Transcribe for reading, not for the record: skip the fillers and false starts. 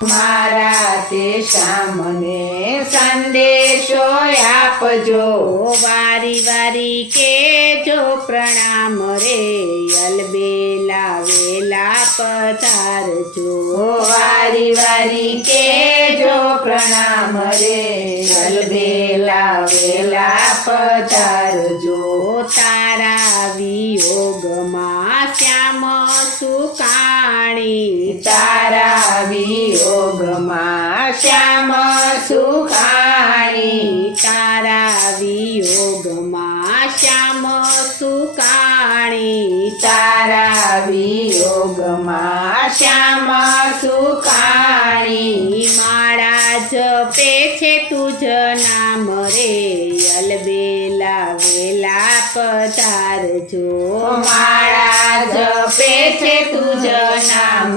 મારા તે શ્યામને સંદેશો આપજો વારી વારી કેજો પ્રણામ રે અલબેલા વેલા પધારજો વારી વારી કેજો પ્રણામ રે અલબેલા વેલા પધારજો તારા વિયોગમાં શ્યામ સુકાણી તારા વિયોગમાં શ્યામ સુખાણી તારા વિયોગમાં શ્યામ સુકાણી તારા વિયોગમાં શ્યામ સુખાણી માળા જપે છે તુજ નામ રે અલબેલા વેલા પધારજો માળા જપે છે તુજ નામ